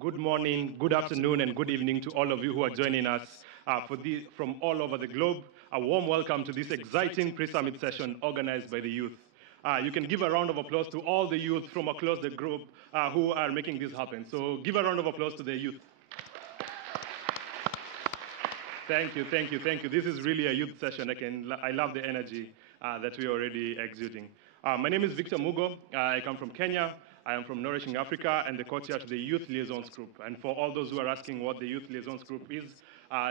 Good morning, good afternoon, and good evening to all of you who are joining us from all over the globe. A warm welcome to this exciting pre-summit session organized by the youth. You can give a round of applause to all the youth from across the group who are making this happen. So give a round of applause to the youth. Thank you, thank you, thank you. This is really a youth session. I love the energy that we're already exuding. My name is Victor Mugo. I come from Kenya. I am from Nourishing Africa and the co-chair to the Youth Liaisons Group. And for all those who are asking what the Youth Liaisons Group is,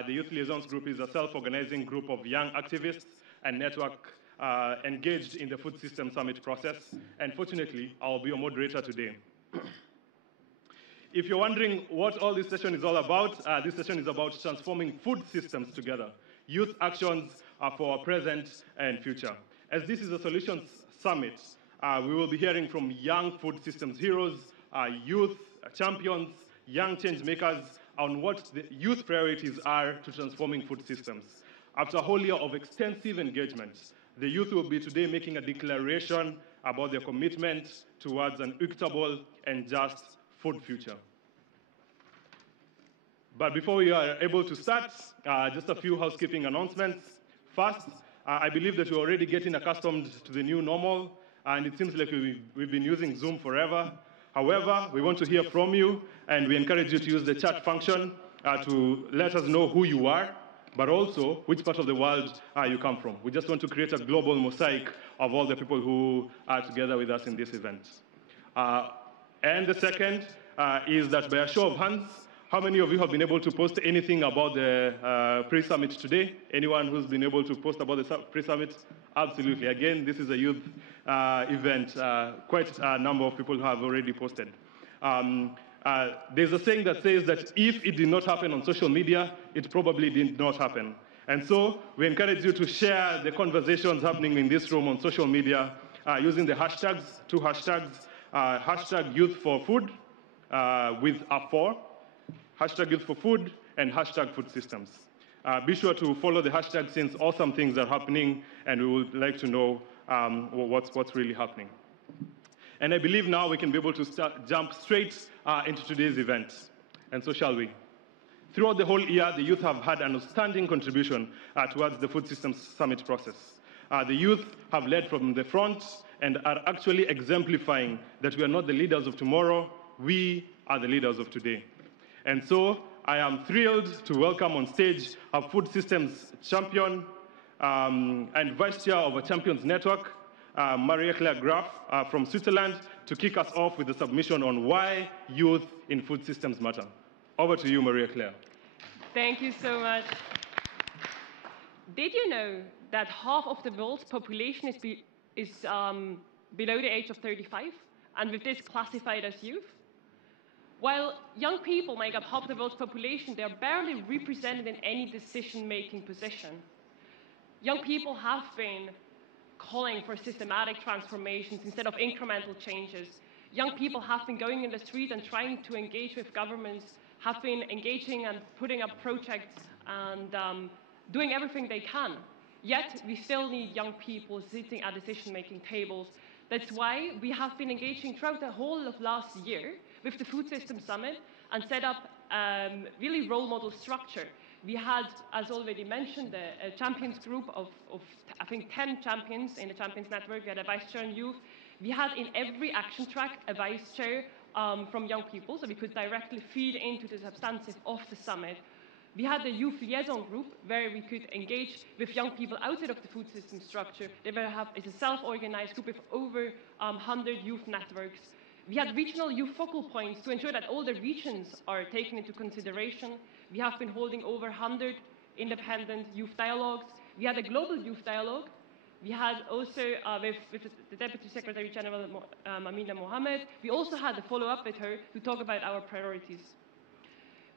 the Youth Liaisons Group is a self-organizing group of young activists and network engaged in the Food System Summit process. And fortunately, I'll be your moderator today. If you're wondering what all this session is all about, this session is about transforming food systems together, youth actions for our present and future. As this is a solutions summit, we will be hearing from young food systems heroes, youth champions, young change makers on what the youth priorities are to transforming food systems. After a whole year of extensive engagement, the youth will be today making a declaration about their commitment towards an equitable and just food future. But before we are able to start, just a few housekeeping announcements. First, I believe that we're already getting accustomed to the new normal, and it seems like we've been using Zoom forever. However, we want to hear from you, and we encourage you to use the chat function to let us know who you are, but also which part of the world you come from. We just want to create a global mosaic of all the people who are together with us in this event. And the second is that by a show of hands, how many of you have been able to post anything about the pre-summit today? Anyone who's been able to post about the pre-summit? Absolutely. Again, this is a youth event. Quite a number of people have already posted. There's a saying that says that if it did not happen on social media, it probably did not happen. And so we encourage you to share the conversations happening in this room on social media using the hashtags, two hashtags, hashtag youth for food with a 4, hashtag youth for food, and hashtag food systems. Be sure to follow the hashtag since awesome things are happening, and we would like to know what's really happening. And I believe now we can be able to jump straight into today's event. And so shall we. Throughout the whole year, the youth have had an outstanding contribution towards the Food Systems Summit process. The youth have led from the front and are actually exemplifying that we are not the leaders of tomorrow, we are the leaders of today. And so I am thrilled to welcome on stage a food systems champion and vice chair of a champions network, Maria-Claire Graf from Switzerland, to kick us off with a submission on why youth in food systems matter. Over to you, Maria-Claire. Thank you so much. Did you know that half of the world's population is below the age of 35, and with this classified as youth? While young people make up half the world's population, they are barely represented in any decision-making position. Young people have been calling for systematic transformations instead of incremental changes. Young people have been going in the street and trying to engage with governments, have been engaging and putting up projects and doing everything they can. Yet, we still need young people sitting at decision-making tables. That's why we have been engaging throughout the whole of last year with the Food System Summit and set up really role model structure. We had, as already mentioned, a champions group of I think, 10 champions in the Champions Network. We had a vice chair in youth. We had in every action track a vice chair from young people, so we could directly feed into the substantive of the summit. We had the youth liaison group where we could engage with young people outside of the food system structure. It's a self-organized group with over 100 youth networks. We had regional youth focal points to ensure that all the regions are taken into consideration. We have been holding over 100 independent youth dialogues. We had a global youth dialogue. We had also, with the Deputy Secretary General, Amina Mohammed, we also had a follow-up with her to talk about our priorities.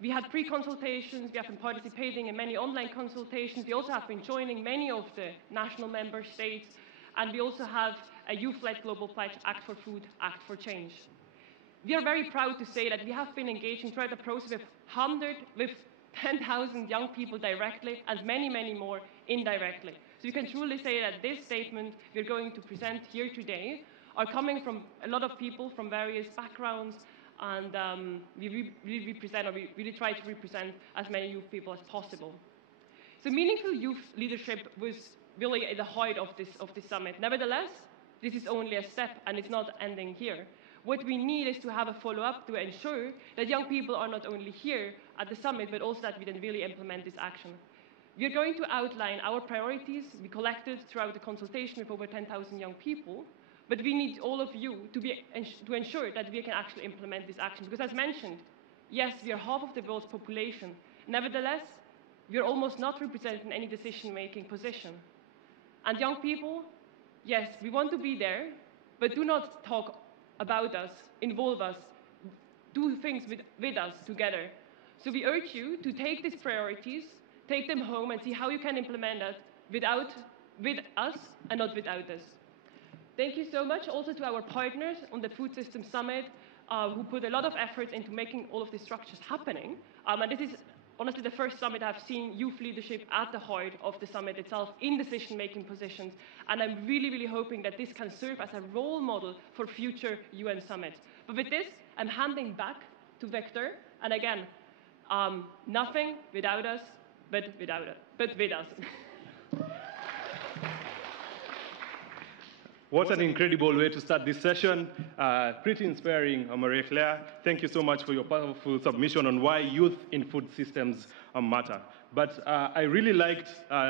We had pre-consultations, we have been participating in many online consultations, we also have been joining many of the national member states, and we also have a youth-led global pledge, Act for Food, Act for Change. We are very proud to say that we have been engaging throughout the process with 10,000 young people directly and many, many more indirectly. So you can truly say that this statement we're going to present here today are coming from a lot of people from various backgrounds, and we really try to represent as many youth people as possible. So meaningful youth leadership was really at the heart of this summit. Nevertheless, this is only a step, and it's not ending here. What we need is to have a follow-up to ensure that young people are not only here at the summit, but also that we then really implement this action. We are going to outline our priorities we collected throughout the consultation with over 10,000 young people, but we need all of you to ensure that we can actually implement these actions. Because as mentioned, yes, we are half of the world's population. Nevertheless, we are almost not represented in any decision-making position. And young people, yes, we want to be there, but do not talk about us, involve us, do things with us together. So we urge you to take these priorities, take them home, and see how you can implement that with us and not without us. Thank you so much also to our partners on the Food System Summit who put a lot of effort into making all of these structures happening. And this is honestly the first summit I've seen youth leadership at the heart of the summit itself in decision-making positions. And I'm really, really hoping that this can serve as a role model for future UN summits. But with this, I'm handing back to Victor. And again, nothing without us, but with us. What an incredible way to start this session. Pretty inspiring, Marie-Claire. Thank you so much for your powerful submission on why youth in food systems matter. But I really liked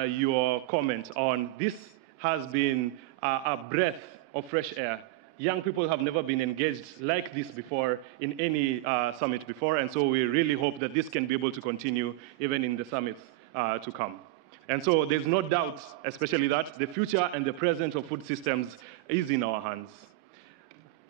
your comment on this has been a breath of fresh air. Young people have never been engaged like this before in any summit before, and so we really hope that this can be able to continue even in the summits to come. And so there's no doubt, especially that, the future and the present of food systems is in our hands.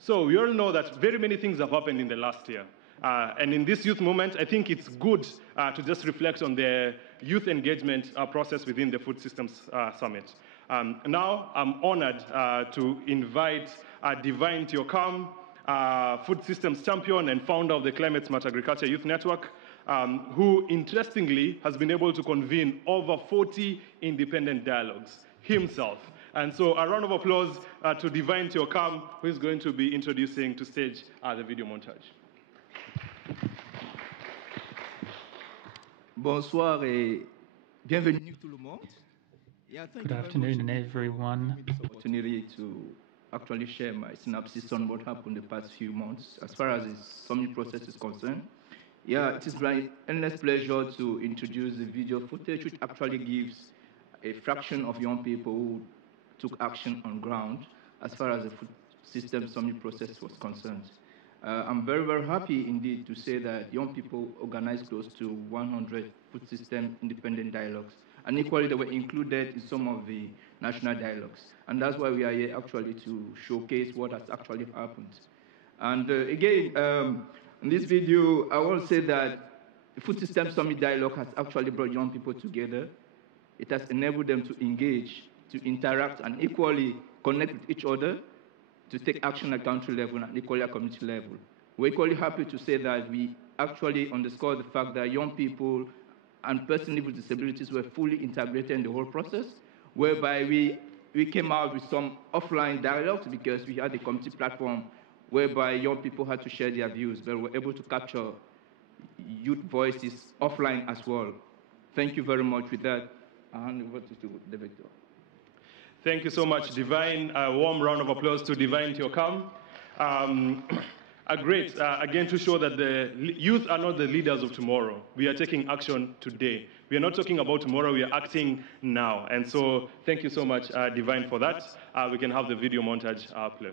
So we all know that very many things have happened in the last year. And in this youth movement, I think it's good to just reflect on the youth engagement process within the Food Systems Summit. Now, I'm honored to invite Divine Teocam, food systems champion and founder of the Climate Smart Agriculture Youth Network, who interestingly has been able to convene over 40 independent dialogues himself. And so a round of applause to Divine Teocam, who is going to be introducing to stage the video montage. Bonsoir et bienvenue tout le monde. Good afternoon, everyone. This opportunity to actually share my synopsis on what happened the past few months as far as the summit process is concerned. Yeah, it is my endless pleasure to introduce the video footage, which actually gives a fraction of young people who took action on ground as far as the food system summit process was concerned. I'm very, very happy indeed to say that young people organized close to 100 food system independent dialogues, and equally they were included in some of the national dialogues. And that's why we are here actually to showcase what has actually happened. And again, in this video, I want to say that the Food System Summit Dialogue has actually brought young people together. It has enabled them to engage, to interact, and equally connect with each other, to take action at country level and equally at community level. We're equally happy to say that we actually underscore the fact that young people and persons with disabilities were fully integrated in the whole process, whereby we came out with some offline dialogues because we had a community platform whereby young people had to share their views, but were able to capture youth voices offline as well. Thank you very much with that. I hand over to the Victor. Thank you so much, Divine. A warm round of applause to Divine Teocam. Great, again, to show that the youth are not the leaders of tomorrow. We are taking action today. We are not talking about tomorrow, we are acting now. And so thank you so much, Divine, for that. We can have the video montage play.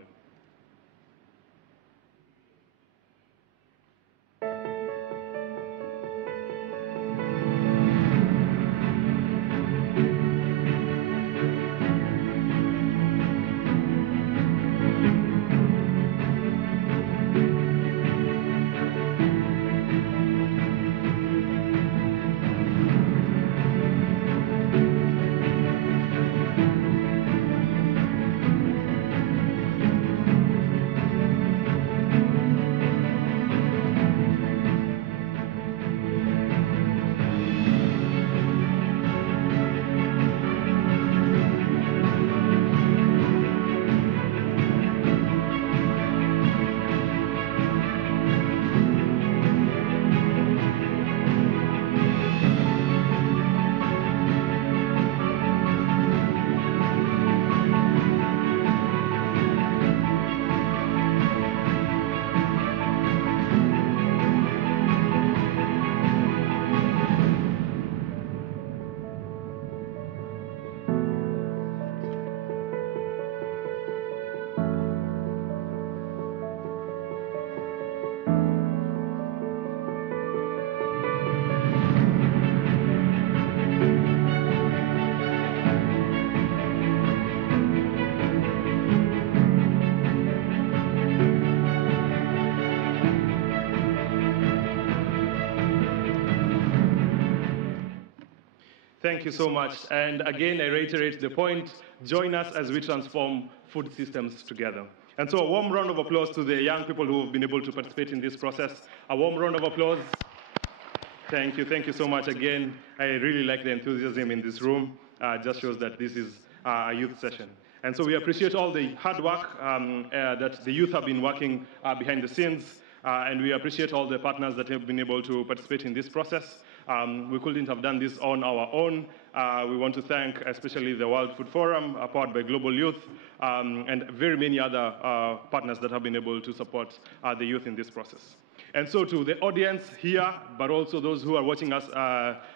Thank you so much. And again, I reiterate the point, join us as we transform food systems together. And so a warm round of applause to the young people who have been able to participate in this process. A warm round of applause. Thank you so much again. I really like the enthusiasm in this room. Just shows that this is a youth session. And so we appreciate all the hard work that the youth have been working behind the scenes. And we appreciate all the partners that have been able to participate in this process. We couldn't have done this on our own. We want to thank especially the World Food Forum, powered by Global Youth, and very many other partners that have been able to support the youth in this process. And so to the audience here, but also those who are watching us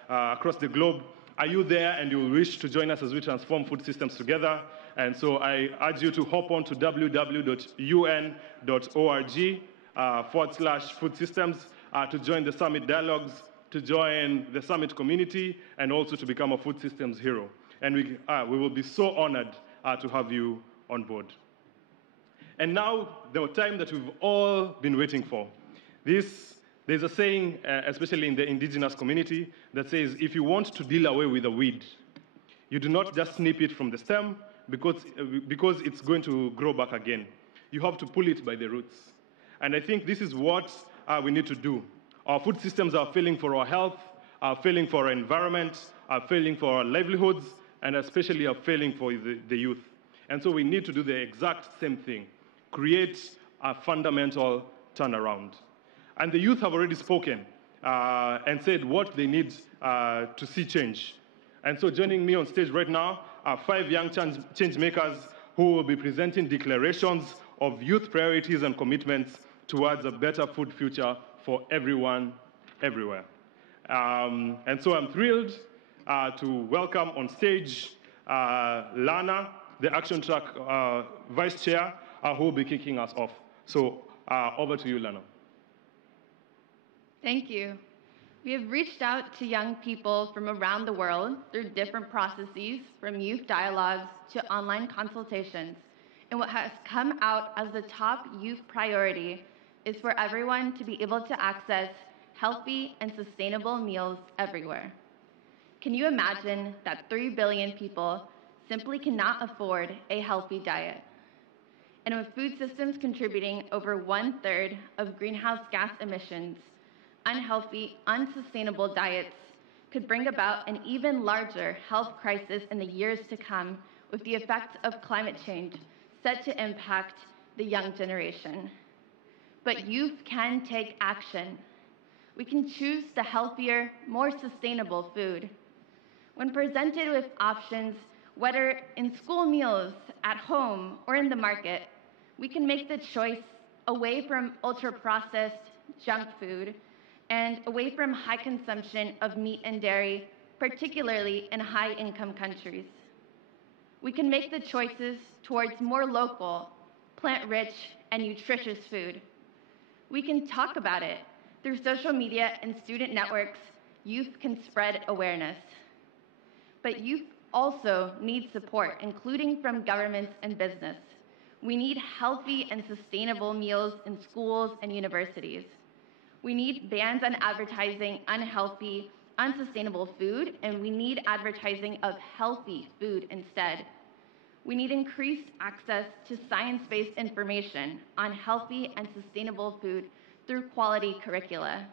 across the globe, are you there and you wish to join us as we transform food systems together? And so I urge you to hop on to www.un.org/food systems to join the summit dialogues, to join the summit community, and also to become a food systems hero. And we will be so honored to have you on board. And now, the time that we've all been waiting for. There's a saying, especially in the indigenous community, that says, if you want to deal away with a weed, you do not just snip it from the stem because it's going to grow back again. You have to pull it by the roots. And I think this is what we need to do. Our food systems are failing for our health, are failing for our environment, are failing for our livelihoods, and especially are failing for the youth. And so we need to do the exact same thing, create a fundamental turnaround. And the youth have already spoken and said what they need to see change. And so joining me on stage right now are 5 young change makers who will be presenting declarations of youth priorities and commitments towards a better food future for everyone, everywhere. And so I'm thrilled to welcome on stage Lana, the Action Track Vice Chair, who will be kicking us off. So over to you, Lana. Thank you. We have reached out to young people from around the world through different processes, from youth dialogues to online consultations. And what has come out as the top youth priority is for everyone to be able to access healthy and sustainable meals everywhere. Can you imagine that 3 billion people simply cannot afford a healthy diet? And with food systems contributing over 1/3 of greenhouse gas emissions, unhealthy, unsustainable diets could bring about an even larger health crisis in the years to come, with the effects of climate change set to impact the young generation. But youth can take action. We can choose the healthier, more sustainable food. When presented with options, whether in school meals, at home, or in the market, we can make the choice away from ultra-processed junk food and away from high consumption of meat and dairy, particularly in high-income countries. We can make the choices towards more local, plant-rich, and nutritious food. We can talk about it. Through social media and student networks, youth can spread awareness. But youth also need support, including from governments and business. We need healthy and sustainable meals in schools and universities. We need bans on advertising unhealthy, unsustainable food, and we need advertising of healthy food instead. We need increased access to science-based information on healthy and sustainable food through quality curricula.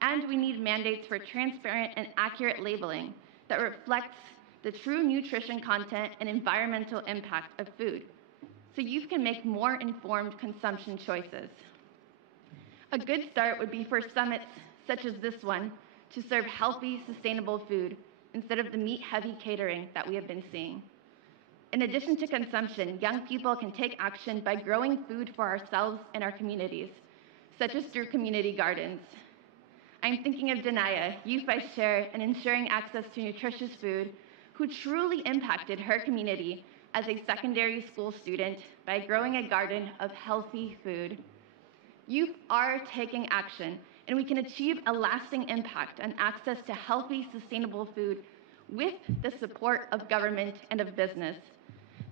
And we need mandates for transparent and accurate labeling that reflects the true nutrition content and environmental impact of food, so youth can make more informed consumption choices. A good start would be for summits such as this one to serve healthy, sustainable food instead of the meat-heavy catering that we have been seeing. In addition to consumption, young people can take action by growing food for ourselves and our communities, such as through community gardens. I'm thinking of Denaya, Youth Vice Chair, and ensuring access to nutritious food, who truly impacted her community as a secondary school student by growing a garden of healthy food. Youth are taking action, and we can achieve a lasting impact on access to healthy, sustainable food with the support of government and of business.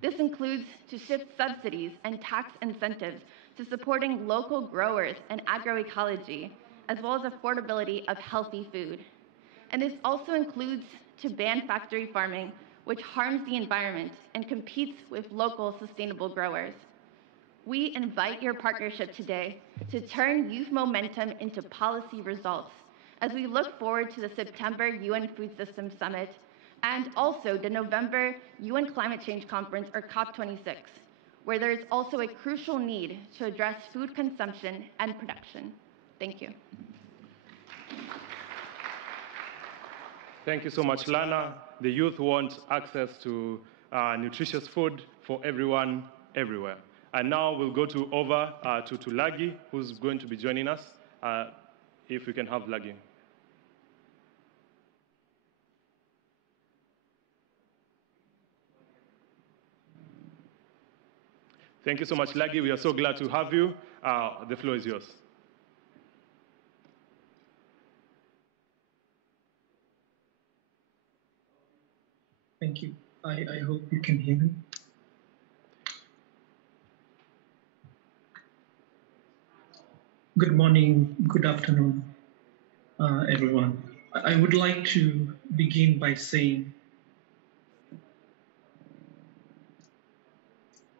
This includes to shift subsidies and tax incentives to supporting local growers and agroecology, as well as affordability of healthy food. And this also includes to ban factory farming, which harms the environment and competes with local sustainable growers. We invite your partnership today to turn youth momentum into policy results as we look forward to the September UN Food Systems Summit and also the November UN Climate Change Conference, or COP26, where there is also a crucial need to address food consumption and production. Thank you. Thank you so much, Lana. The youth want access to nutritious food for everyone, everywhere. And now we'll go over to Lagi, who's going to be joining us. If we can have Lagi. Thank you so much, Lagi. We are so glad to have you. The floor is yours. Thank you. I hope you can hear me. Good morning, good afternoon, everyone. I would like to begin by saying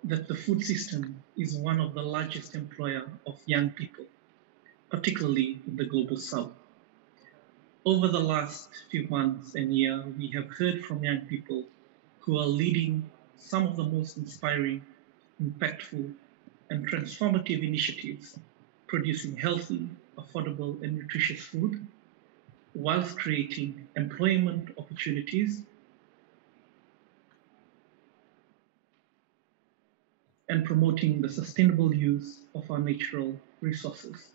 that the food system is one of the largest employer of young people, particularly in the Global South. Over the last few months and year, we have heard from young people who are leading some of the most inspiring, impactful, and transformative initiatives, producing healthy, affordable, and nutritious food, whilst creating employment opportunities and promoting the sustainable use of our natural resources.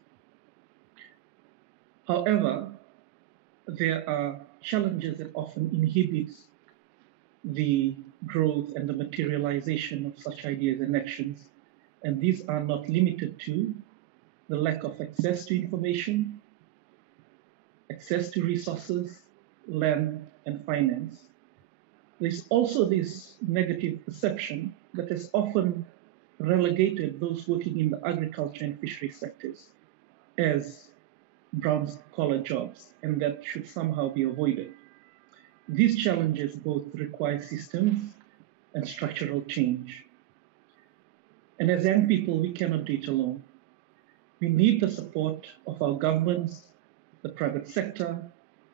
However, there are challenges that often inhibit the growth and the materialization of such ideas and actions, and these are not limited to the lack of access to information, access to resources, land, and finance. There's also this negative perception that has often relegated those working in the agriculture and fishery sectors as brown-collar jobs, and that should somehow be avoided. These challenges both require systems and structural change. And as young people, we cannot do it alone. We need the support of our governments, the private sector,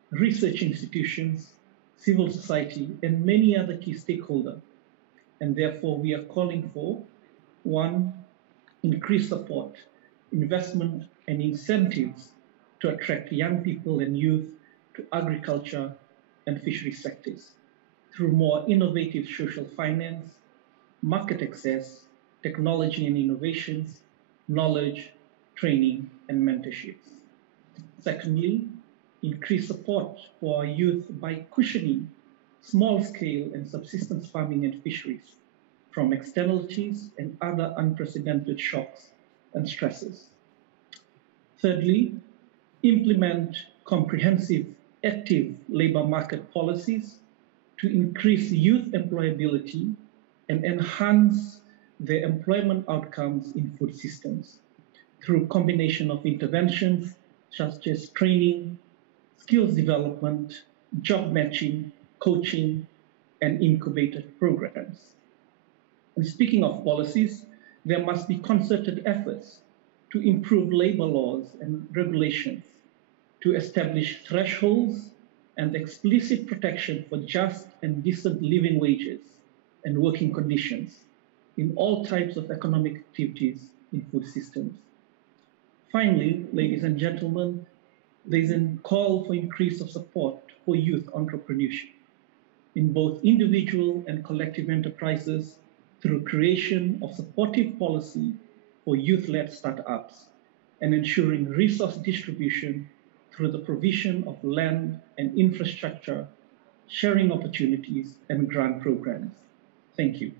research institutions, civil society, and many other key stakeholders. And therefore, we are calling for, one, increased support, investment, and incentives to attract young people and youth to agriculture and fishery sectors through more innovative social finance, market access, technology and innovations, knowledge, training, and mentorships. Secondly, increase support for our youth by cushioning small-scale and subsistence farming and fisheries from externalities and other unprecedented shocks and stresses. Thirdly, implement comprehensive, active labor market policies to increase youth employability and enhance their employment outcomes in food systems through combination of interventions such as training, skills development, job matching, coaching, and incubator programs. And speaking of policies, there must be concerted efforts to improve labor laws and regulations, to establish thresholds and explicit protection for just and decent living wages and working conditions in all types of economic activities in food systems. Finally, ladies and gentlemen, there is a call for increase of support for youth entrepreneurship in both individual and collective enterprises through creation of supportive policy for youth-led startups and ensuring resource distribution through the provision of land and infrastructure, sharing opportunities, and grant programs. Thank you.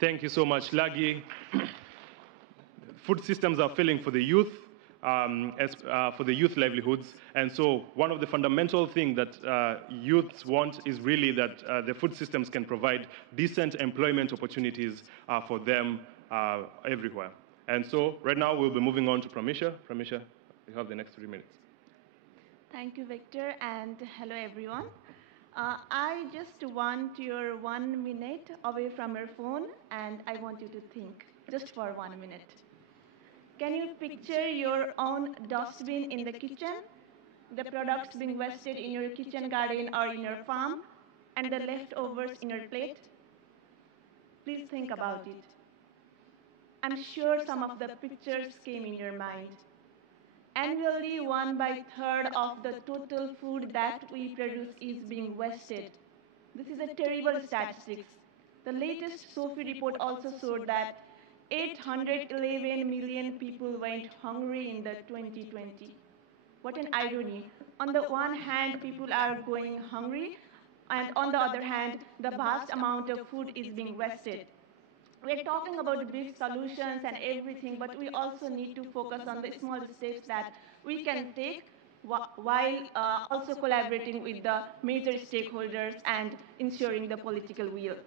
Thank you so much, Lagi. Food systems are failing for the youth, for the youth livelihoods. And so one of the fundamental things that youths want is really that the food systems can provide decent employment opportunities for them everywhere. And so right now we'll be moving on to Pramisha. Pramisha, you have the next 3 minutes. Thank you, Victor, and hello, everyone. I just want your 1 minute away from your phone, and I want you to think, just for 1 minute. Can you picture your own dustbin in the kitchen, the products being wasted in your kitchen garden or in your farm, and the leftovers in your plate? Please think about it. I'm sure some of the pictures came in your mind. Annually, 1/3 of the total food that we produce is being wasted. This is a terrible statistics. The latest SOFI report also showed that 811 million people went hungry in the 2020. What an irony. On the one hand, people are going hungry, and on the other hand, the vast amount of food is being wasted. We're talking about big solutions and everything, but we also need to focus on the small steps that we can take while also collaborating with the major stakeholders and ensuring the political will.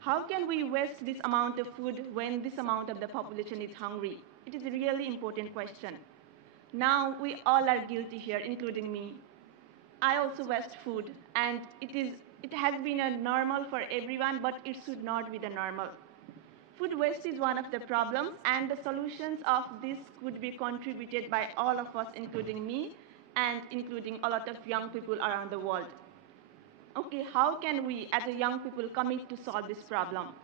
How can we waste this amount of food when this amount of the population is hungry? It is a really important question. Now, we all are guilty here, including me. I also waste food, and it has been a normal for everyone, but it should not be the normal. Food waste is one of the problems, and the solutions of this could be contributed by all of us, including me, and including a lot of young people around the world. Okay, how can we, as a young people, commit to solve this problem?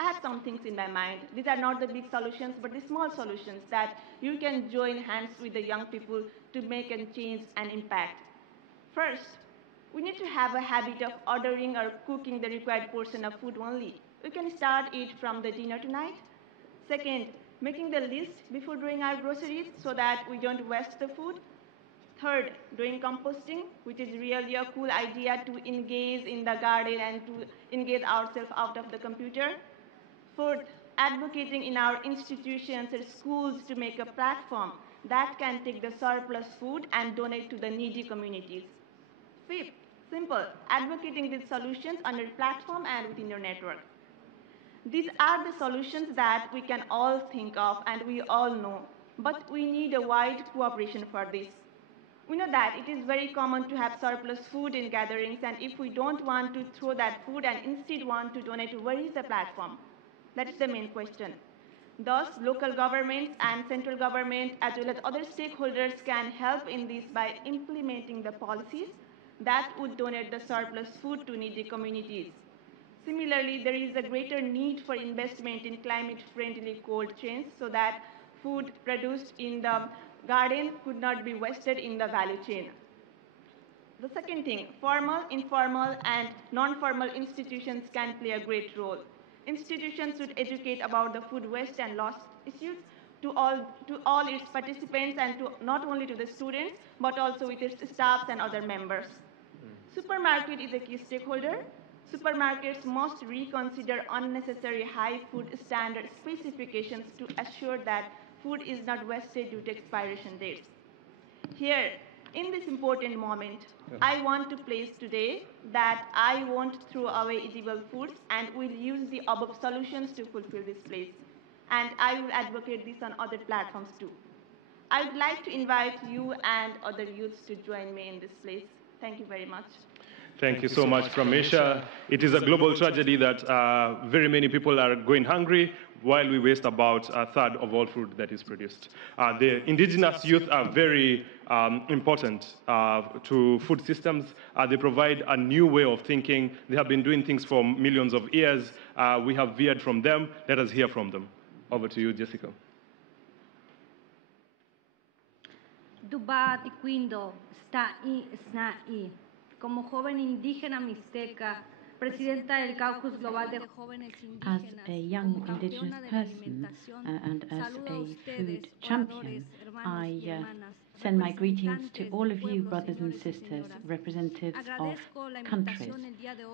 I have some things in my mind. These are not the big solutions, but the small solutions that you can join hands with the young people to make a change and impact. First, we need to have a habit of ordering or cooking the required portion of food only. We can start it from the dinner tonight. Second, making the list before doing our groceries so that we don't waste the food. Third, doing composting, which is really a cool idea to engage in the garden and to engage ourselves out of the computer. Fourth, advocating in our institutions or schools to make a platform that can take the surplus food and donate to the needy communities. Fifth, simple, advocating these solutions on your platform and within your network. These are the solutions that we can all think of and we all know, but we need a wide cooperation for this. We know that it is very common to have surplus food in gatherings, and if we don't want to throw that food and instead want to donate, where is the platform? That is the main question. Thus, local governments and central government as well as other stakeholders can help in this by implementing the policies that would donate the surplus food to needy communities. Similarly, there is a greater need for investment in climate-friendly cold chains so that food produced in the garden could not be wasted in the value chain. The second thing, formal, informal, and non-formal institutions can play a great role. Institutions should educate about the food waste and loss issues to all its participants and not only to the students, but also with its staffs and other members. Supermarket is a key stakeholder. Supermarkets must reconsider unnecessary high food standard specifications to assure that food is not wasted due to expiration dates. Here, in this important moment, I want to place today that I won't throw away edible foods and will use the above solutions to fulfill this place. And I will advocate this on other platforms too. I would like to invite you and other youths to join me in this place. Thank you very much. Thank you so much, Pramesha. It is a global tragedy that very many people are going hungry while we waste about a third of all food that is produced. The indigenous youth are very important to food systems. They provide a new way of thinking. They have been doing things for millions of years. We have veered from them. Let us hear from them. Over to you, Jessica. Dubat Iquindo, Sta'i Sna'i. Como joven indígena mixteca, presidenta del Caucus Global de Jóvenes Indígenas. As a young indigenous person and as a food champion, I send my greetings to all of you, brothers and sisters, representatives of countries.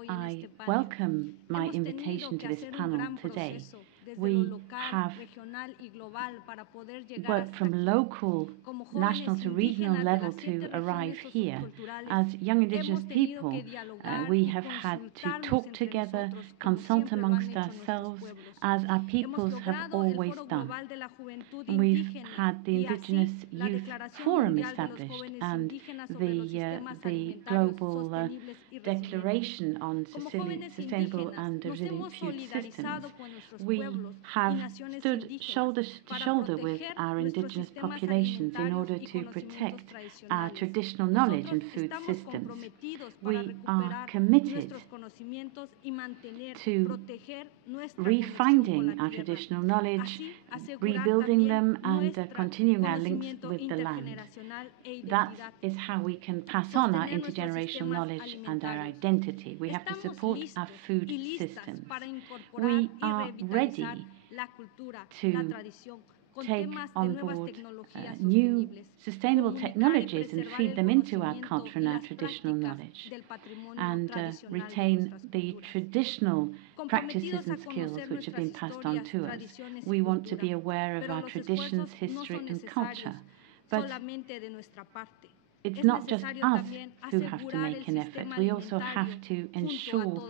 I welcome my invitation to this panel today. We have worked from local, national to regional level to arrive here. As young Indigenous people, we have had to talk together, consult amongst ourselves, as our peoples have always done. And we've had the Indigenous Youth Forum established and the global Declaration on Sustainable and Resilient Food Systems. We have stood shoulder to shoulder with our Indigenous populations in order to protect our traditional knowledge and food systems. We are committed to refinding our traditional knowledge, rebuilding them, and continuing our links with the land. That is how we can pass on our intergenerational knowledge and our identity. We have to support our food systems. We are ready to take on board new sustainable technologies and feed them into our culture and our traditional knowledge, and retain the traditional practices and skills which have been passed on to us. We want to be aware of our traditions, history and culture, but it's not just us who have to make an effort. We also have to ensure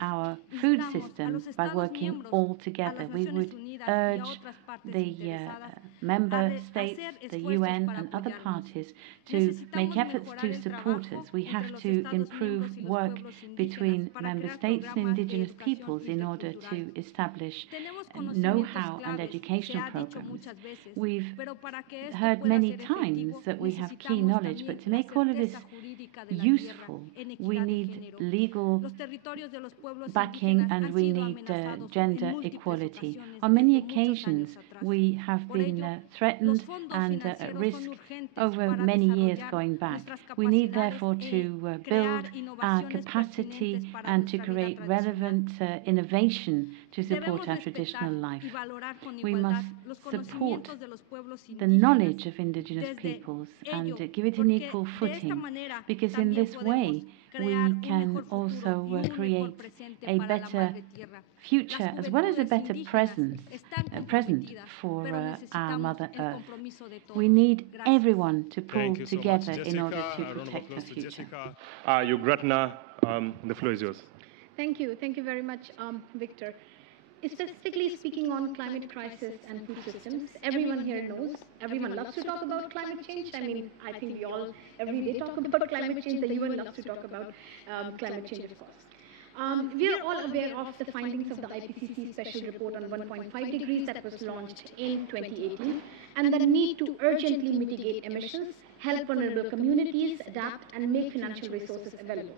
our food systems by working all together. We would urge the member states, the UN and other parties to make efforts to support us. We have to improve work between member states and indigenous peoples in order to establish know-how and educational programs. We've heard many times that we have key knowledge, but to make all of this useful, we need legal backing and we need gender equality. On many occasions, we have been threatened and at risk over many years going back. We need, therefore, to build our capacity and to create relevant innovation to support our traditional life. We must support the knowledge of indigenous peoples and give it an equal footing, because in this way we can also create a better future as well as a better present for our Mother Earth. We need everyone to pull together in order to protect our future. Ugratna, the floor is yours. Thank you. Thank you very much, Victor. Specifically speaking on climate crisis and food systems, everyone here knows, everyone loves to talk about climate change. I mean, I think we all every day talk about climate change. The UN loves to talk about climate change, of course. We are all aware of the findings of the IPCC special report on 1.5 degrees that was launched in 2018, and the need to urgently mitigate emissions, help vulnerable communities adapt, and make financial resources available.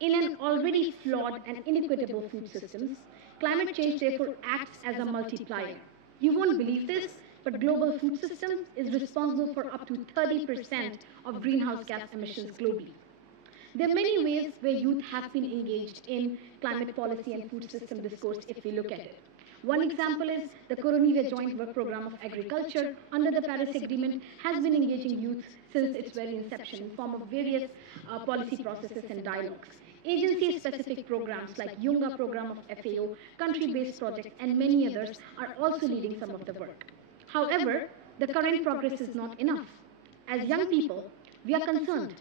In an already flawed and inequitable food systems, climate change therefore acts as a multiplier. You won't believe this, but global food systems is responsible for up to 30% of greenhouse gas emissions globally. There are many ways where youth have been engaged in climate policy and food system discourse if we look at it. One example is the Coronilla Joint Work Program of Agriculture under the Paris Agreement has been engaging youth since its very inception in form of various policy processes and dialogues. Agency-specific programs like Yunga program of FAO, country-based projects, and many others are also leading some of the work. However, the current progress is not enough. As young people, we are concerned.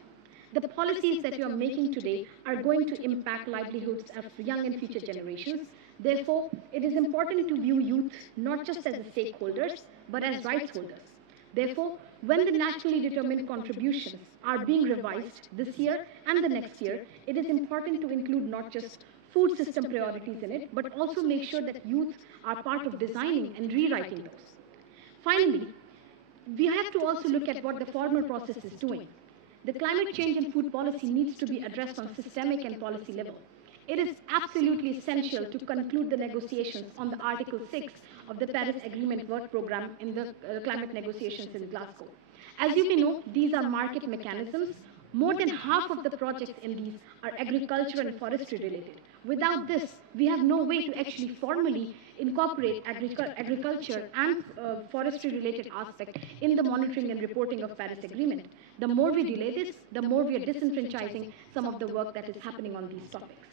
The policies that you are making today are going to impact livelihoods of young and future generations. Therefore, it is important to view youth not just as stakeholders, but as rights holders. Therefore, when the nationally determined contributions are being revised this year and the next year, it is important to include not just food system priorities in it, but also make sure that youth are part of designing and rewriting those. Finally, we have to also look at what the formal process is doing. The climate change and food policy needs to be addressed on systemic and policy level. It is absolutely essential to conclude the negotiations on the Article 6 of the Paris Agreement Work Programme in the climate negotiations in Glasgow. As you may know, these are market mechanisms. More than half of the projects in these are agriculture and forestry related. Without this, we have no way to actually formally incorporate agriculture and forestry related aspects in the monitoring and reporting of Paris Agreement. The more we delay this, the more we are disenfranchising some of the work that is happening on these topics.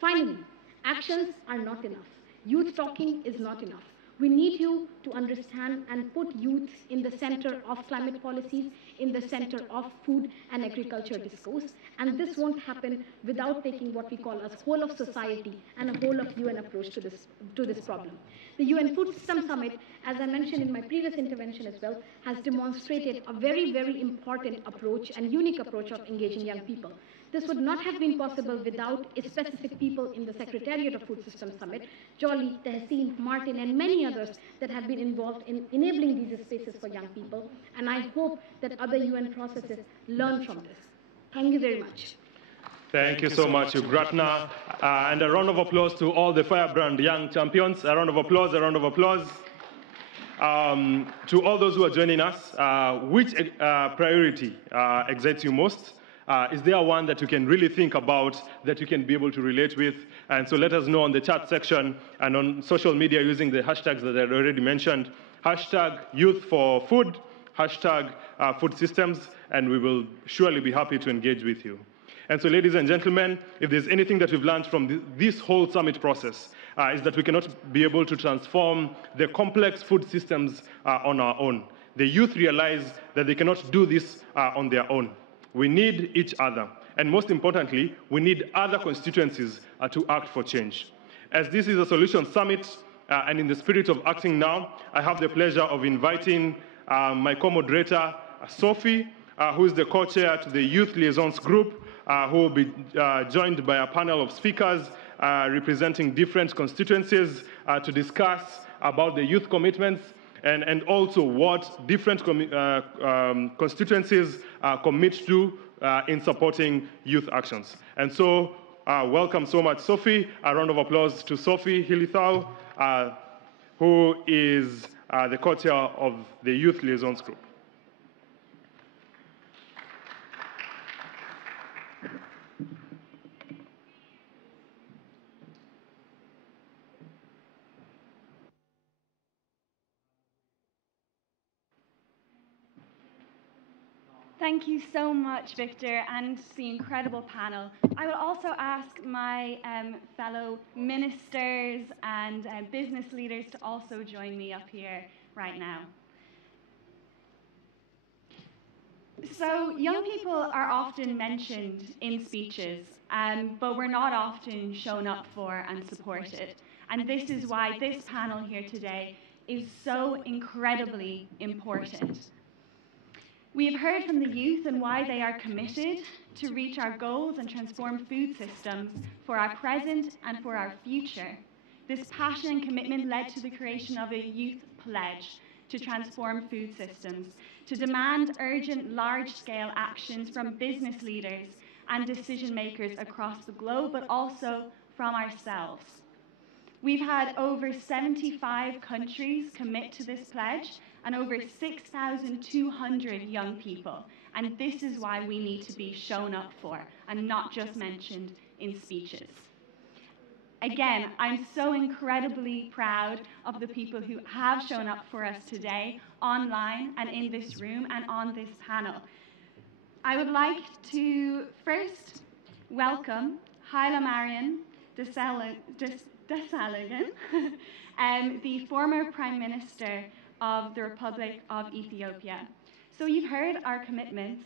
Finally, actions are not enough. Youth talking is not enough. We need you to understand and put youth in the center of climate policies, in the center of food and agriculture discourse. And this won't happen without taking what we call as whole of society and a whole of UN approach to this problem. The UN Food System Summit, as I mentioned in my previous intervention as well, has demonstrated a very, very important approach and unique approach of engaging young people. This would not have been possible without specific people in the Secretariat of Food System Summit, Jolly, Tehseen, Martin, and many others that have been involved in enabling these spaces for young people. And I hope that other UN processes learn from this. Thank you very much. Thank you so much, Ugratna. And a round of applause to all the Firebrand young champions. A round of applause, a round of applause. To all those who are joining us, which priority excites you most? Is there one that you can really think about, that you can be able to relate with? And so let us know on the chat section and on social media using the hashtags that I already mentioned. Hashtag youth for food, hashtag food systems, and we will surely be happy to engage with you. And so, ladies and gentlemen, if there's anything that we've learned from this whole summit process, is that we cannot be able to transform the complex food systems on our own. The youth realize that they cannot do this on their own. We need each other. And most importantly, we need other constituencies to act for change. As this is a solution summit, and in the spirit of acting now, I have the pleasure of inviting my co-moderator, Sophie, who is the co-chair to the Youth Liaisons Group, who will be joined by a panel of speakers representing different constituencies to discuss about the youth commitments and also what different constituencies commit to in supporting youth actions. And so, welcome so much, Sophie. A round of applause to Sophie Hilithau, who is the co-chair of the Youth Liaisons Group. Thank you so much, Victor, and the incredible panel. I will also ask my fellow ministers and business leaders to also join me up here right now. So, young people are often mentioned in speeches, but we're not often shown up for and supported. And this is why this panel here today is so incredibly important. We have heard from the youth and why they are committed to reach our goals and transform food systems for our present and for our future. This passion and commitment led to the creation of a youth pledge to transform food systems, to demand urgent, large-scale actions from business leaders and decision makers across the globe, but also from ourselves. We've had over 75 countries commit to this pledge and over 6,200 young people. And this is why we need to be shown up for and not just mentioned in speeches. Again, I'm so incredibly proud of the people who have shown up for us today, online and in this room and on this panel. I would like to first welcome Haile Mariam Desalegn, the former Prime Minister of the Republic of Ethiopia. So you've heard our commitments,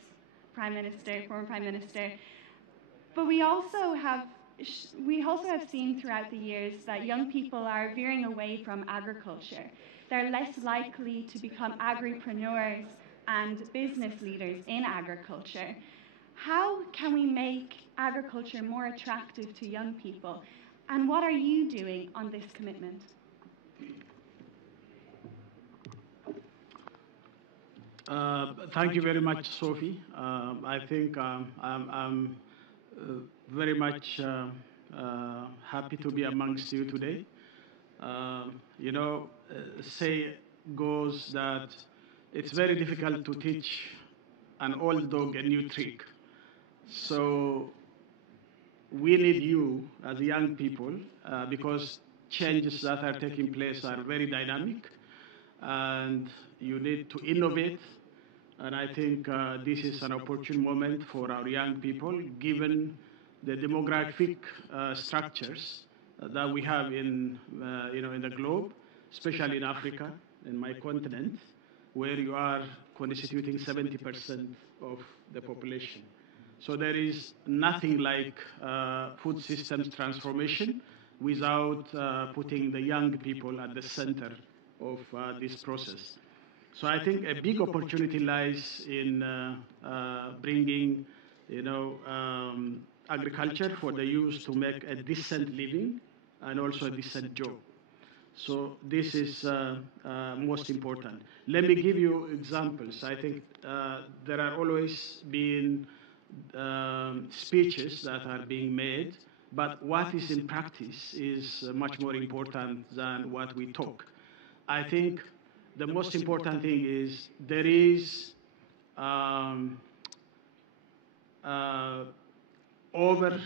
Prime Minister, former Prime Minister, but we also have seen throughout the years that young people are veering away from agriculture. They're less likely to become agripreneurs and business leaders in agriculture. How can we make agriculture more attractive to young people? And what are you doing on this commitment? Thank you very much, Sophie. I think I'm very much happy to be amongst you today. Say goes that it's very difficult to teach an old dog a new trick. So we need you as young people because changes that are taking place are very dynamic and you need to innovate. And I think this is an opportune moment for our young people, given the demographic structures that we have in, in the globe, especially in Africa, in my continent, where you are constituting 70% of the population. So there is nothing like food systems transformation without putting the young people at the center of this process. So I think a big opportunity lies in bringing, agriculture for the youth to make a decent living and also a decent job. So this is most important. Let me give you examples. I think there are always been speeches that are being made, but what is in practice is much more important than what we talk. I think the most important thing is there is over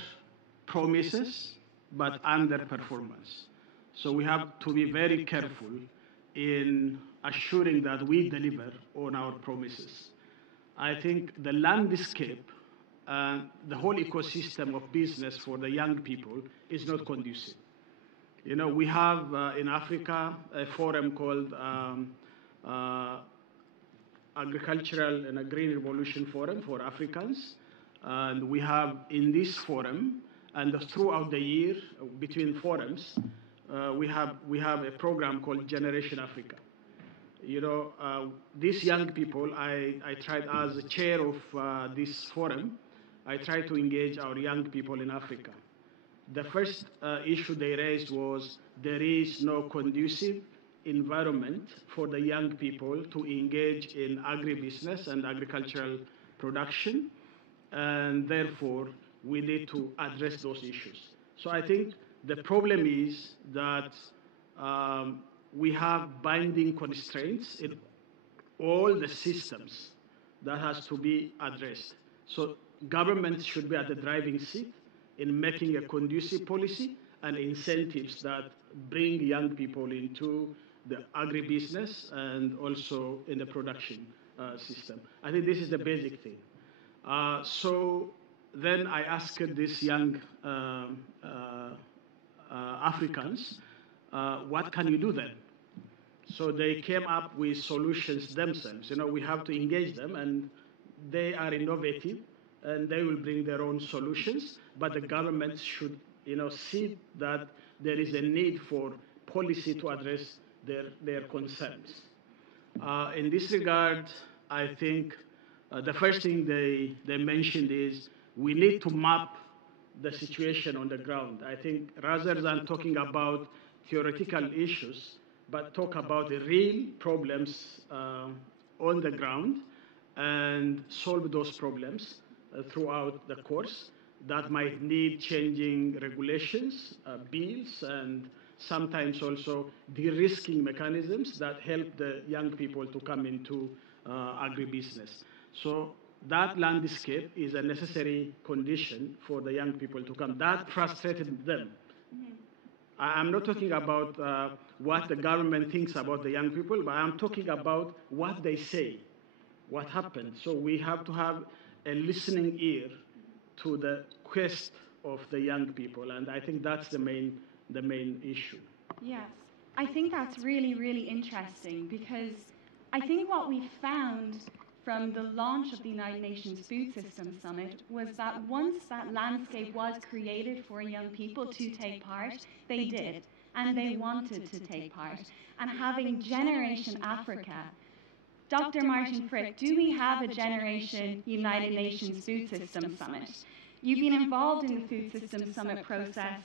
promises but under performance. So we have to be very careful in assuring that we deliver on our promises. I think the landscape and the whole ecosystem of business for the young people is not conducive. We have in Africa a forum called Agricultural and Green Revolution Forum for Africans. And we have in this forum, and throughout the year, between forums, we have a program called Generation Africa. These young people, I tried as the chair of this forum, I tried to engage our young people in Africa. The first issue they raised was there is no conducive environment for the young people to engage in agribusiness and agricultural production, and therefore we need to address those issues. So I think the problem is that we have binding constraints in all the systems that has to be addressed. So government should be at the driving seat in making a conducive policy and incentives that bring young people into the agribusiness and also in the production system. I think this is the basic thing. So then I asked these young Africans, what can you do then? So they came up with solutions themselves. We have to engage them, and they are innovative, and they will bring their own solutions, but the government should, see that there is a need for policy to address their concerns. In this regard, I think the first thing they mentioned is we need to map the situation on the ground. I think rather than talking about theoretical issues, but talk about the real problems on the ground and solve those problems throughout the course that might need changing regulations, bills, and sometimes also de-risking mechanisms that help the young people to come into agribusiness. So that landscape is a necessary condition for the young people to come. That frustrated them. I'm not talking about what the government thinks about the young people, but I'm talking about what they say, what happened. So we have to have a listening ear to the quest of the young people, and I think that's the main issue. Yes, I think that's really, really interesting, because I think what we found from the launch of the United Nations Food Systems Summit was that once that landscape was created for young people to take part, they did, and they wanted to take part. And having Generation Africa, Dr. Martin Frick, do we have a Generation United Nations Food Systems Summit? You've been involved in the Food Systems Summit process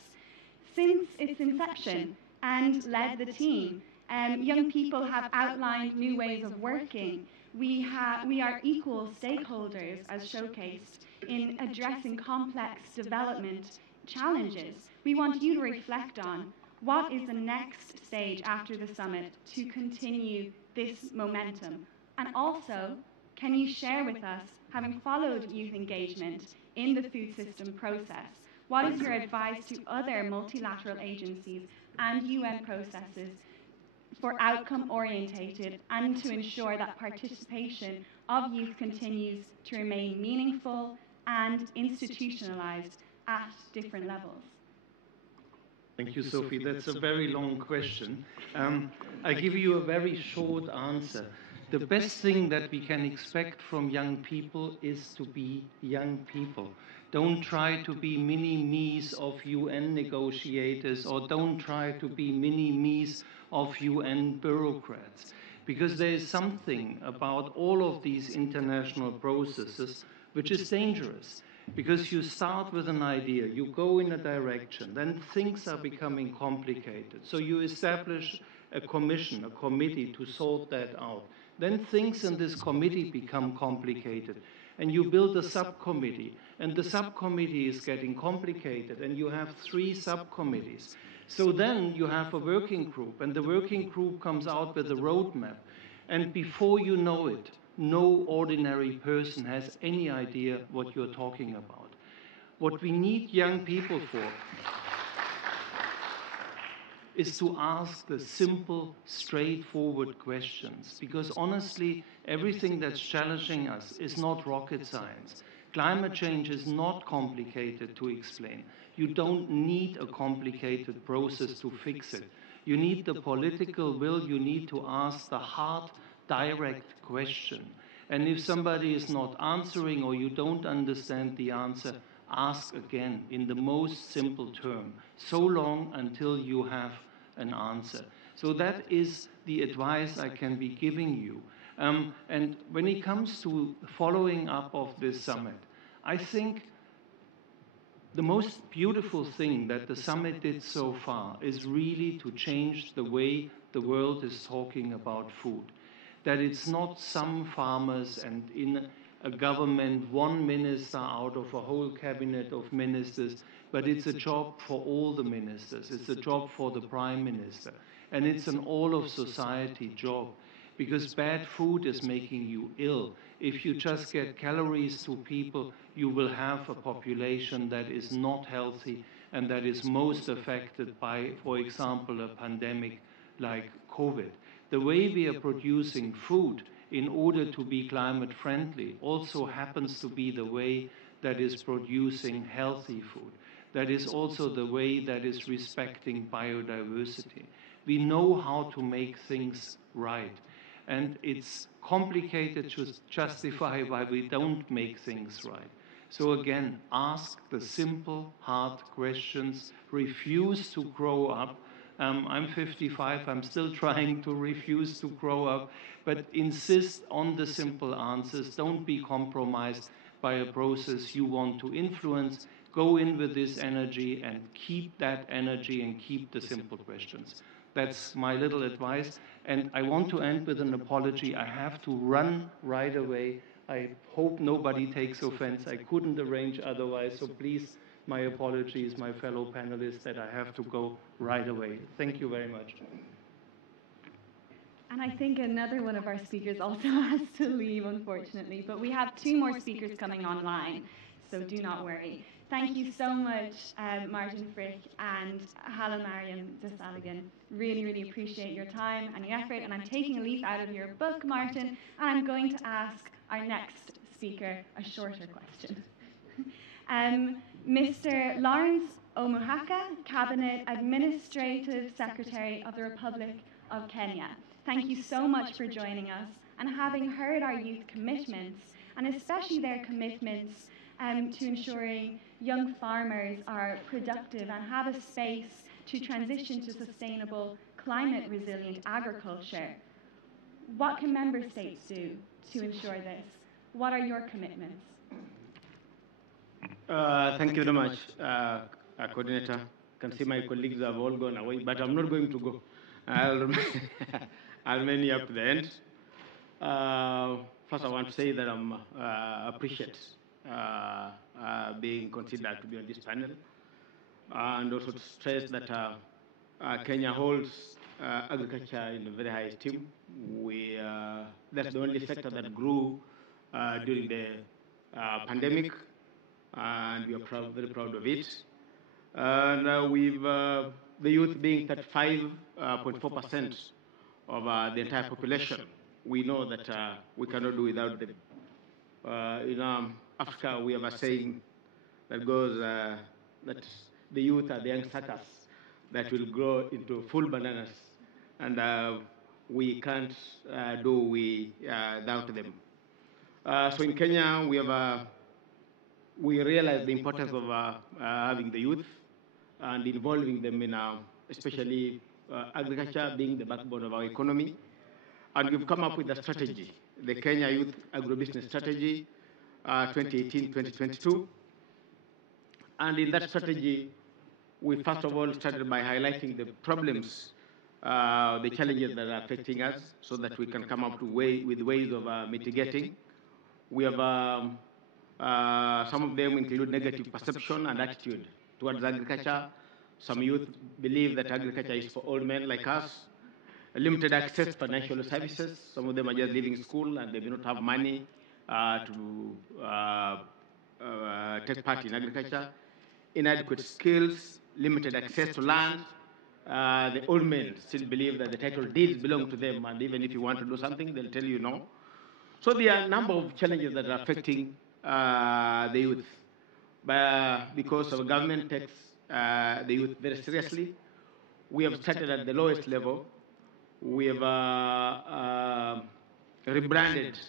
since its inception and led the team. Young people have outlined new ways of working. We are equal stakeholders, as showcased, in addressing complex development challenges. We want you to reflect on what is the next stage after the summit to continue this momentum. And also, can you share with us, having followed youth engagement in the food system process, what is your advice to other multilateral agencies and UN processes for outcome-orientated and to ensure that participation of youth continues to remain meaningful and institutionalized at different levels? Thank you, Sophie. That's a very long question. I'll give you a very short answer. The best thing that we can expect from young people is to be young people. Don't try to be mini-me's of UN negotiators, or don't try to be mini-me's of UN bureaucrats. Because there is something about all of these international processes which is dangerous. Because you start with an idea, you go in a direction, then things are becoming complicated. So you establish a commission, a committee to sort that out. Then things in this committee become complicated. And you build a subcommittee, and the subcommittee is getting complicated, and you have 3 subcommittees. So then you have a working group, and the working group comes out with a roadmap. And before you know it, no ordinary person has any idea what you're talking about. What we need young people for is to ask the simple, straightforward questions. Because honestly, everything that's challenging us is not rocket science. Climate change is not complicated to explain. You don't need a complicated process to fix it. You need the political will, you need to ask the hard, direct question. And if somebody is not answering or you don't understand the answer, ask again in the most simple term, so long until you have an answer. So that is the advice I can be giving you. And when it comes to following up of this summit, I think the most beautiful thing that the summit did so far is really to change the way the world is talking about food. That it's not some farmers and in a government, one minister out of a whole cabinet of ministers, but it's a job for all the ministers. It's a job for the prime minister. And it's an all-of-society job, because bad food is making you ill. If you just get calories to people, you will have a population that is not healthy and that is most affected by, for example, a pandemic like COVID. The way we are producing food in order to be climate friendly also happens to be the way that is producing healthy food. That is also the way that is respecting biodiversity. We know how to make things right. And it's complicated to justify why we don't make things right. So again, ask the simple, hard questions. Refuse to grow up. I'm 55, I'm still trying to refuse to grow up, but insist on the simple answers. Don't be compromised by a process you want to influence. Go in with this energy and keep that energy and keep the simple questions. That's my little advice. And I want to end with an apology. I have to run right away. I hope nobody takes offense. I couldn't arrange otherwise, so please, my apologies, my fellow panelists, that I have to go right away. Thank you very much. And I think another one of our speakers also has to leave, unfortunately. But we have 2 more speakers coming online, so do not worry. Thank you so much, Martin Frick and Hala Mariam Desaligan. Really, really appreciate your time and your effort. And I'm taking a leaf out of your book, Martin, and I'm going to ask our next speaker a shorter question. Mr. Lawrence Omuhaka, Cabinet Administrative Secretary of the Republic of Kenya. Thank you so much for joining us, and having heard our youth commitments, and especially their commitments to ensuring young farmers are productive and have a space to transition to sustainable, climate-resilient agriculture. What can member states do to ensure this? What are your commitments? Thank you very much, Coordinator. I can see my colleagues have all gone away, but I'm not going to go. I'll remain here up to the end. First, I want to say that I appreciate being considered to be on this panel, and also to stress that Kenya holds agriculture in a very high esteem. That's the only sector that grew during the pandemic, and we are very proud of it. And with the youth being 35.4% of the entire population, we know that we cannot do without them. In Africa, we have a saying that goes that the youth are the young suckers. that will grow into full bananas, and we can't do without them. So in Kenya, we realize the importance of having the youth and involving them in especially agriculture being the backbone of our economy. And we've come up with a strategy, the Kenya Youth Agribusiness Strategy 2018-2022. And in that strategy, we first of all started by highlighting the problems, the challenges that are affecting us, so that we can come up with ways of mitigating. We have some of them include negative perception and attitude towards agriculture. Some youth believe that agriculture is for old men like us. Limited access to financial services. Some of them are just leaving school and they do not have money to take part in agriculture. Inadequate skills, limited access to land. The old men still believe that the title deeds belong to them, and even if you want to do something, they'll tell you no. So there are a number of challenges that are affecting the youth. But because our government takes the youth very seriously, we have started at the lowest level. We have rebranded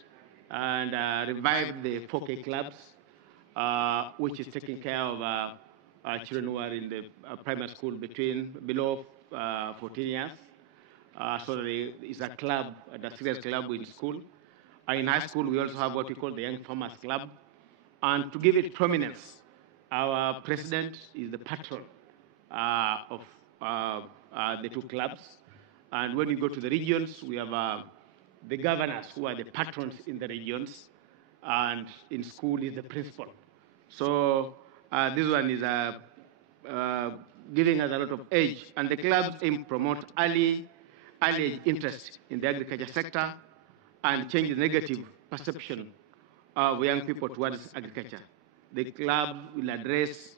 and revived the 4K clubs, which is taking care of children who are in the primary school below 14 years. So there is a club, a serious club in school. In high school, we also have what we call the Young Farmers Club. And to give it prominence, our president is the patron of the two clubs. And when we go to the regions, we have the governors who are the patrons in the regions, and in school is the principal. So this one is giving us a lot of age, and the clubs aim to promote early interest in the agriculture sector and change the negative perception of young people towards agriculture. The club will address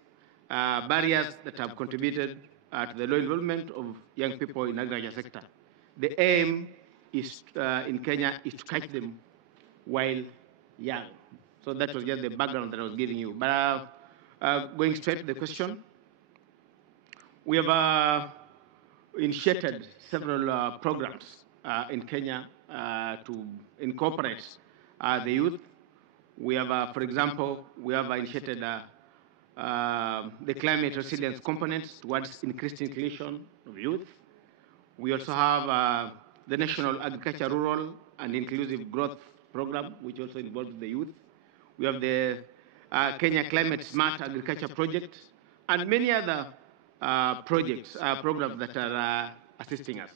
barriers that have contributed to the low involvement of young people in the agriculture sector. The aim is in Kenya is to catch them while young. So that was just the background that I was giving you. But going straight to the question, we have initiated several programs in Kenya to incorporate the youth. We have, for example, we have initiated the climate resilience component towards increased inclusion of youth. We also have the National Agriculture Rural and Inclusive Growth Program, which also involves the youth. We have the Kenya Climate Smart Agriculture Project, and many other programs that are assisting us.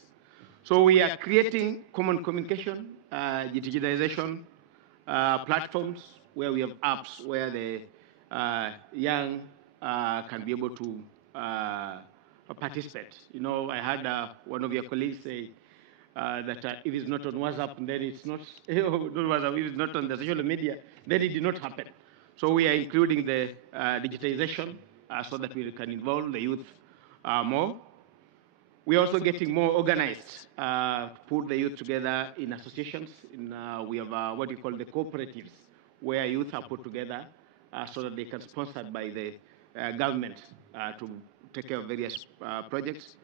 So we are creating common communication, digitization platforms where we have apps where the young can be able to participate. You know, I had one of your colleagues say that if it's not on WhatsApp, then it's not, if it's not on the social media, then it did not happen. So we are including the digitization so that we can involve the youth more. We're also getting more organized, put the youth together in associations. We have what we call the cooperatives, where youth are put together so that they can be sponsored by the government to take care of various projects.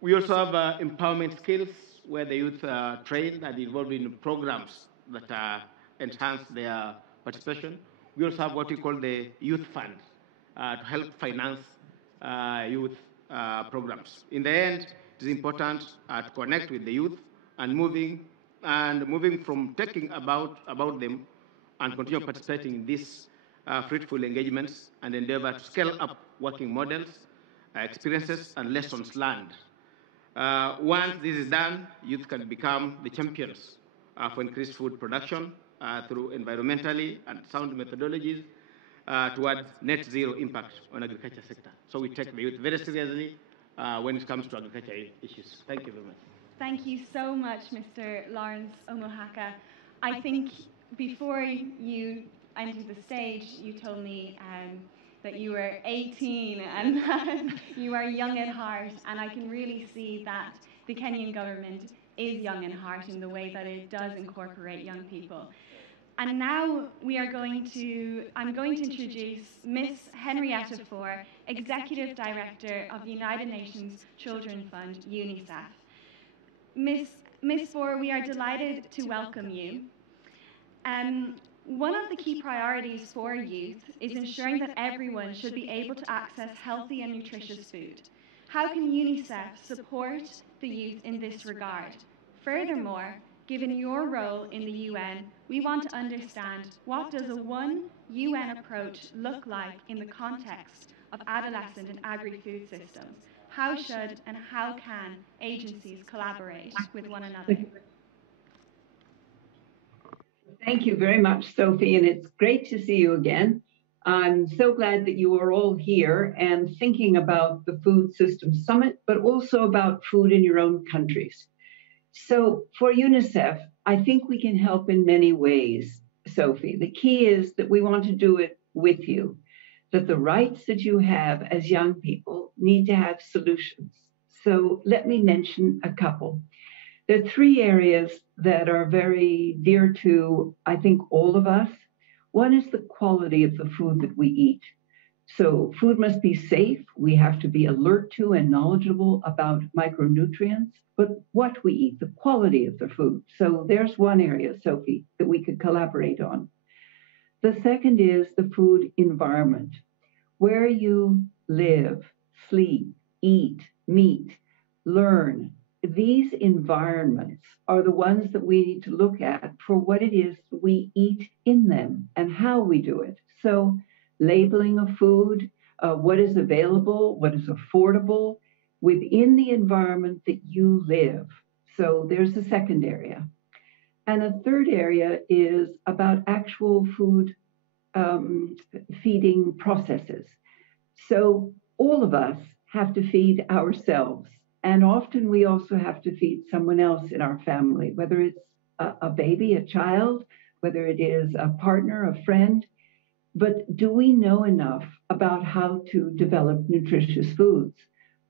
We also have empowerment skills, where the youth are trained and involved in programs that enhance their participation. We also have what we call the youth fund to help finance youth programs. In the end, it is important to connect with the youth and moving from talking about them and continue participating in these fruitful engagements and endeavor to scale up working models, experiences, and lessons learned. Once this is done, youth can become the champions for increased food production through environmentally and sound methodologies towards net zero impact on agriculture sector. So we take the youth very seriously when it comes to agriculture issues. Thank you very much. Thank you so much, Mr. Lawrence Omohaka. I think before you entered the stage, you told me that you were 18 and that you are young at heart, and I can really see that the Kenyan government is young at heart in the way that it does incorporate young people. And now I'm going to introduce Miss Henrietta Fore, Executive Director of the United Nations Children Fund, UNICEF. Miss Fore, we are delighted to welcome you. One of the key priorities for youth is ensuring that everyone should be able to access healthy and nutritious food. How can UNICEF support the youth in this regard? Furthermore, given your role in the UN, we want to understand, what does a one UN approach look like in the context of adolescent and agri-food systems? How should and how can agencies collaborate with one another? Thank you very much, Sophie, and it's great to see you again. I'm so glad that you are all here and thinking about the Food Systems Summit, but also about food in your own countries. So for UNICEF, I think we can help in many ways, Sophie. The key is that we want to do it with you, that the rights that you have as young people need to have solutions. So let me mention a couple. There are three areas that are very dear to, I think, all of us. One is the quality of the food that we eat. So food must be safe. We have to be alert to and knowledgeable about micronutrients, but what we eat, the quality of the food. So there's one area, Sophie, that we could collaborate on. The second is the food environment, where you live, sleep, eat, meet, learn. These environments are the ones that we need to look at for what it is we eat in them and how we do it. So labeling of food, what is available, what is affordable within the environment that you live. So there's a second area. And a third area is about actual food feeding processes. So all of us have to feed ourselves. And often we also have to feed someone else in our family, whether it's a baby, a child, whether it is a partner, a friend. But do we know enough about how to develop nutritious foods?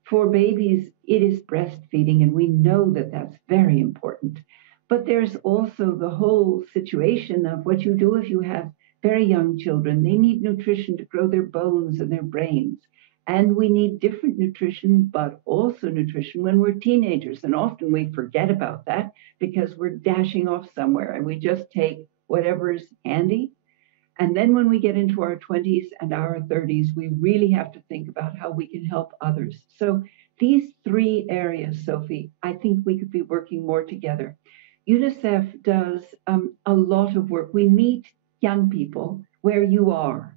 For babies, it is breastfeeding, and we know that that's very important. But there's also the whole situation of what you do if you have very young children. They need nutrition to grow their bones and their brains. And we need different nutrition, but also nutrition when we're teenagers. And often we forget about that because we're dashing off somewhere and we just take whatever's handy. And then when we get into our 20s and our 30s, we really have to think about how we can help others. So these three areas, Sophie, I think we could be working more together. UNICEF does a lot of work. We meet young people where you are.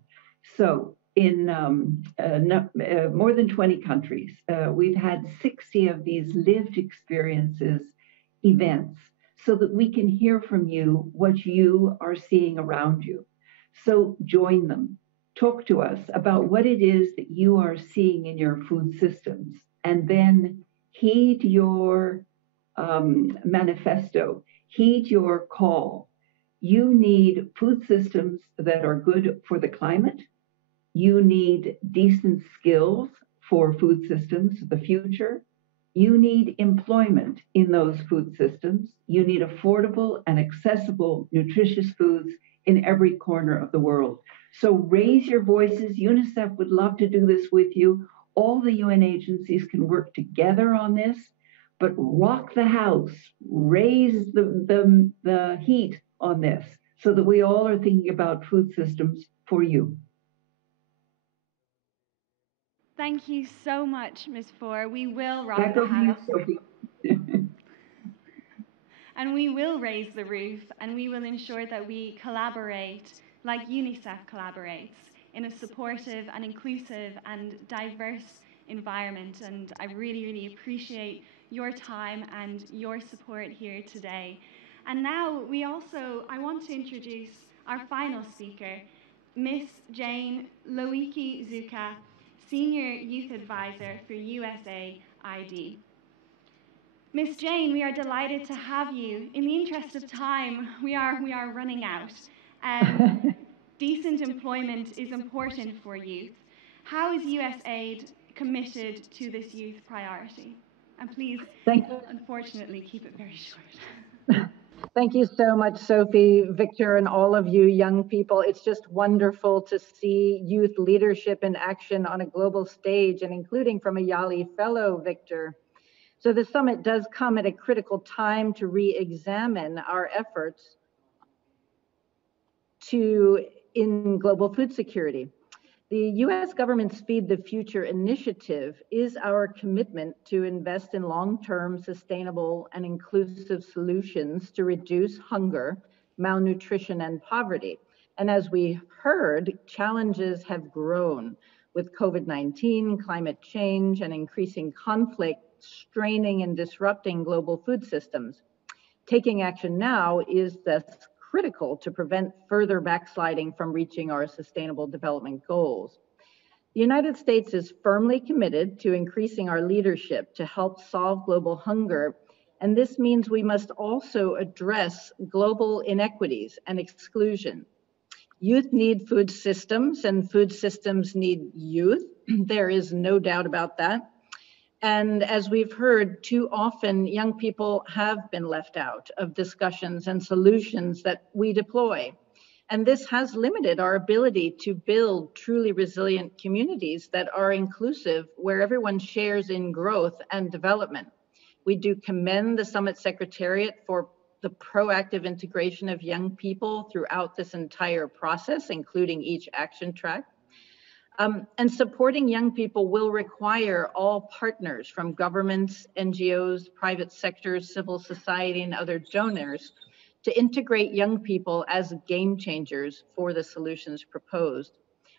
So in more than 20 countries, we've had 60 of these lived experiences events so that we can hear from you what you are seeing around you. So join them. Talk to us about what it is that you are seeing in your food systems, and then heed your manifesto, heed your call. You need food systems that are good for the climate. You need decent skills for food systems of the future. You need employment in those food systems. You need affordable and accessible nutritious foods in every corner of the world. So raise your voices. UNICEF would love to do this with you. All the UN agencies can work together on this, but rock the house, raise the heat on this so that we all are thinking about food systems for you. Thank you so much, Ms. Fore. We will rock the house. And we will raise the roof, and we will ensure that we collaborate like UNICEF collaborates in a supportive and inclusive and diverse environment. And I really, really appreciate your time and your support here today. And now I want to introduce our final speaker, Miss Jane Loiki-Zuka, Senior Youth Advisor for USAID. Miss Jane, we are delighted to have you. In the interest of time, we are running out. Decent employment is important for youth. How is USAID committed to this youth priority? And please, unfortunately, keep it very short. Thank you so much, Sophie, Victor, and all of you young people. It's just wonderful to see youth leadership in action on a global stage, and including from a YALI fellow, Victor. So the summit does come at a critical time to re-examine our efforts in global food security. The US government's Feed the Future initiative is our commitment to invest in long-term, sustainable, and inclusive solutions to reduce hunger, malnutrition, and poverty. And as we heard, challenges have grown with COVID-19, climate change, and increasing conflict straining and disrupting global food systems. Taking action now is thus critical to prevent further backsliding from reaching our sustainable development goals. The United States is firmly committed to increasing our leadership to help solve global hunger, and this means we must also address global inequities and exclusion. Youth need food systems, and food systems need youth. There is no doubt about that. And as we've heard, too often young people have been left out of discussions and solutions that we deploy. And this has limited our ability to build truly resilient communities that are inclusive, where everyone shares in growth and development. We do commend the Summit Secretariat for the proactive integration of young people throughout this entire process, including each action track. And supporting young people will require all partners from governments, NGOs, private sectors, civil society, and other donors to integrate young people as game changers for the solutions proposed.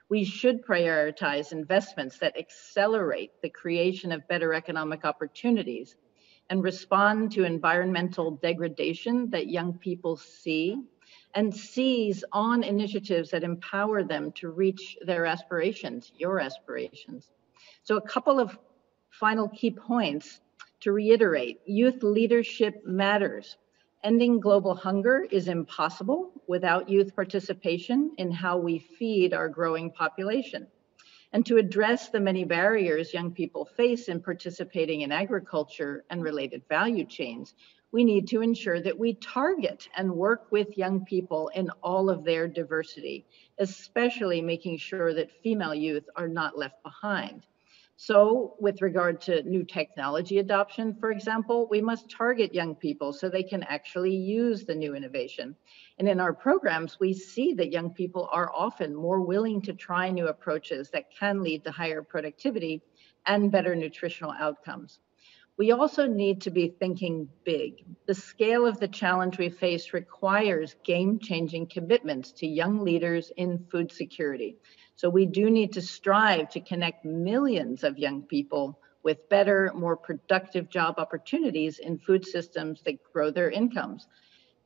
We should prioritize investments that accelerate the creation of better economic opportunities and respond to environmental degradation that young people see and seize on initiatives that empower them to reach their aspirations, your aspirations. So a couple of final key points to reiterate. Youth leadership matters. Ending global hunger is impossible without youth participation in how we feed our growing population. And to address the many barriers young people face in participating in agriculture and related value chains, we need to ensure that we target and work with young people in all of their diversity, especially making sure that female youth are not left behind. So with regard to new technology adoption, for example, we must target young people so they can actually use the new innovation. And in our programs, we see that young people are often more willing to try new approaches that can lead to higher productivity and better nutritional outcomes. We also need to be thinking big. The scale of the challenge we face requires game-changing commitments to young leaders in food security. So we do need to strive to connect millions of young people with better, more productive job opportunities in food systems that grow their incomes,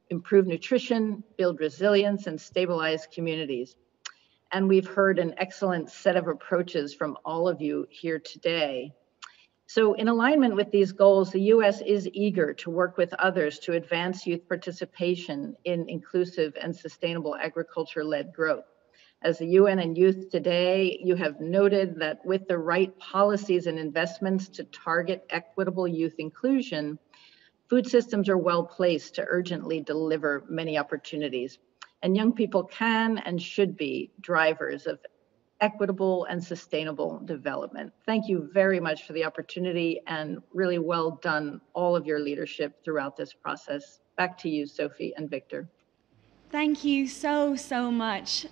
improve nutrition, build resilience, and stabilize communities. And we've heard an excellent set of approaches from all of you here today. So in alignment with these goals, the US is eager to work with others to advance youth participation in inclusive and sustainable agriculture-led growth. As the UN and Youth Today, you have noted that with the right policies and investments to target equitable youth inclusion, food systems are well placed to urgently deliver many opportunities. And young people can and should be drivers of equitable and sustainable development. Thank you very much for the opportunity, and really well done, all of your leadership throughout this process. Back to you, Sophie and Victor. Thank you so much.